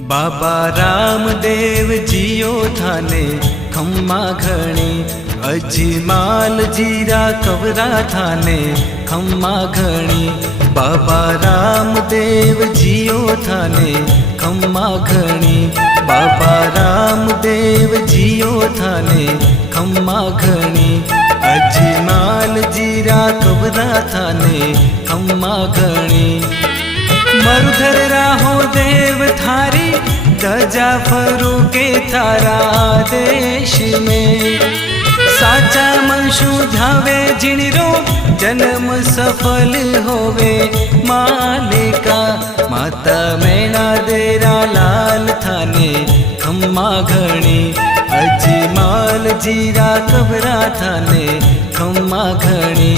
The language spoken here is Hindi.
बाबा रामदेव जियो थाने खम्मा घणी, अजमाल जीरा कवरा थाने खम्मा घणी। बाबा रामदेव जियो थाने खम्मा घणी, बाबा रामदेव जियो थाने खम्मा घणी। अजमाल जीरा कवरा थाने खम्मा घणी। मरुधर राहो देव थारी, ध्वजा फरूके थारा देश में। साचा मनशु ध्यावे जिणरो, जन्म सफल होवे मालिका। माता मैना देरा लाल थाने खम्मा घणी, अजमाल जीरा कबरा थाने खम्मा घणी।